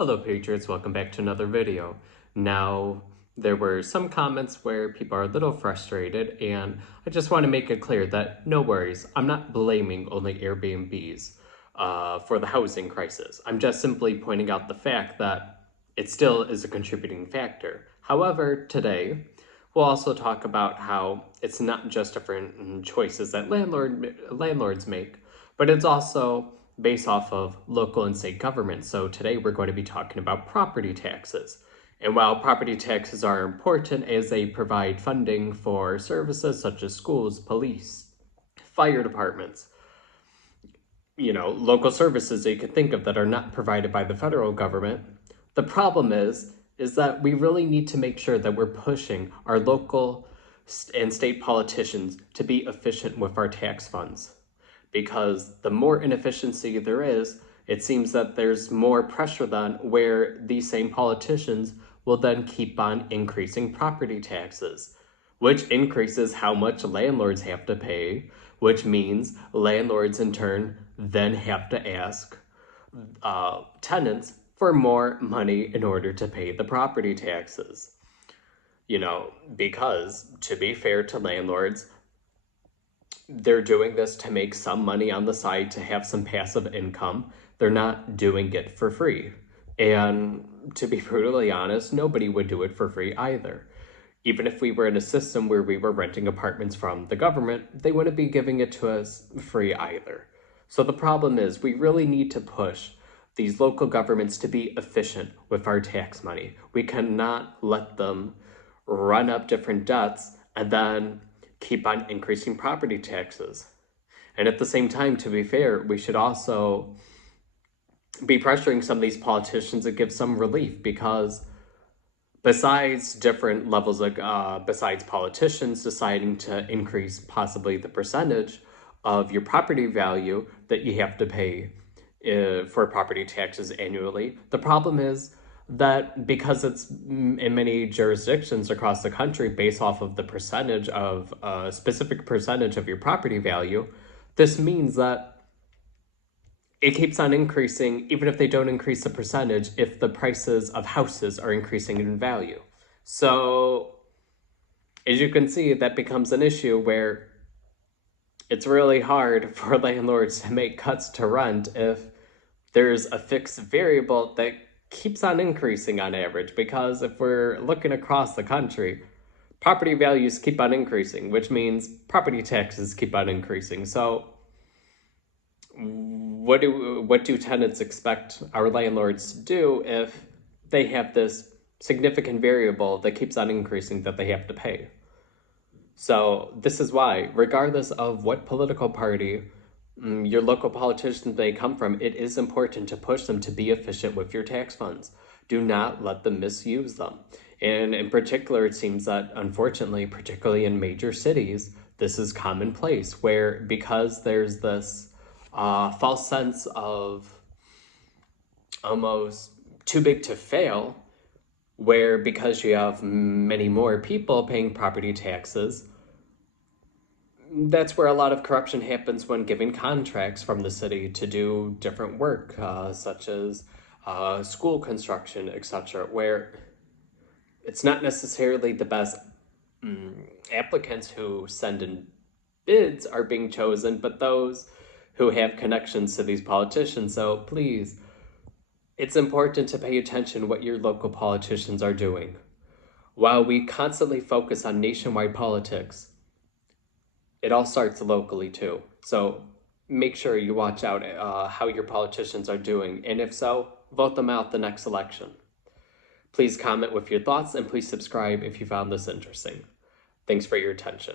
Hello Patriots, welcome back to another video. Now, there were some comments where people are a little frustrated, and I just want to make it clear that no worries, I'm not blaming only Airbnbs for the housing crisis. I'm just simply pointing out the fact that it still is a contributing factor. However, today, we'll also talk about how it's not just different choices that landlords make, but it's also based off of local and state governments. So today we're going to be talking about property taxes. And while property taxes are important as they provide funding for services such as schools, police, fire departments, local services that you could think of that are not provided by the federal government, the problem is that we really need to make sure that we're pushing our local and state politicians to be efficient with our tax funds. Because the more inefficiency there is, it seems that there's more pressure then where these same politicians will then keep on increasing property taxes, which increases how much landlords have to pay, which means landlords in turn then have to ask tenants for more money in order to pay the property taxes. Because to be fair to landlords, they're doing this to make some money on the side to have some passive income. They're not doing it for free. And to be brutally honest, nobody would do it for free either. Even if we were in a system where we were renting apartments from the government, they wouldn't be giving it to us free either. So the problem is we really need to push these local governments to be efficient with our tax money. We cannot let them run up different debts and then keep on increasing property taxes. And at the same time, to be fair, we should also be pressuring some of these politicians to give some relief, because besides different levels of, besides politicians deciding to increase possibly the percentage of your property value that you have to pay for property taxes annually, the problem is that because it's in many jurisdictions across the country based off of the percentage of a specific percentage of your property value, this means that it keeps on increasing even if they don't increase the percentage if the prices of houses are increasing in value. So as you can see, that becomes an issue where it's really hard for landlords to make cuts to rent if there's a fixed variable that keeps on increasing on average. Because if we're looking across the country, property values keep on increasing, which means property taxes keep on increasing. So what do tenants expect our landlords to do if they have this significant variable that keeps on increasing that they have to pay? So this is why, regardless of what political party your local politicians may come from, it is important to push them to be efficient with your tax funds. Do not let them misuse them. And in particular, it seems that unfortunately, particularly in major cities, this is commonplace, where because there's this false sense of almost too big to fail, where because you have many more people paying property taxes, that's where a lot of corruption happens when giving contracts from the city to do different work, such as school construction, etc., where it's not necessarily the best applicants who send in bids are being chosen, but those who have connections to these politicians. So please, it's important to pay attention what your local politicians are doing. While we constantly focus on nationwide politics, it all starts locally too. So make sure you watch out how your politicians are doing. And if so, vote them out the next election. Please comment with your thoughts and please subscribe if you found this interesting. Thanks for your attention.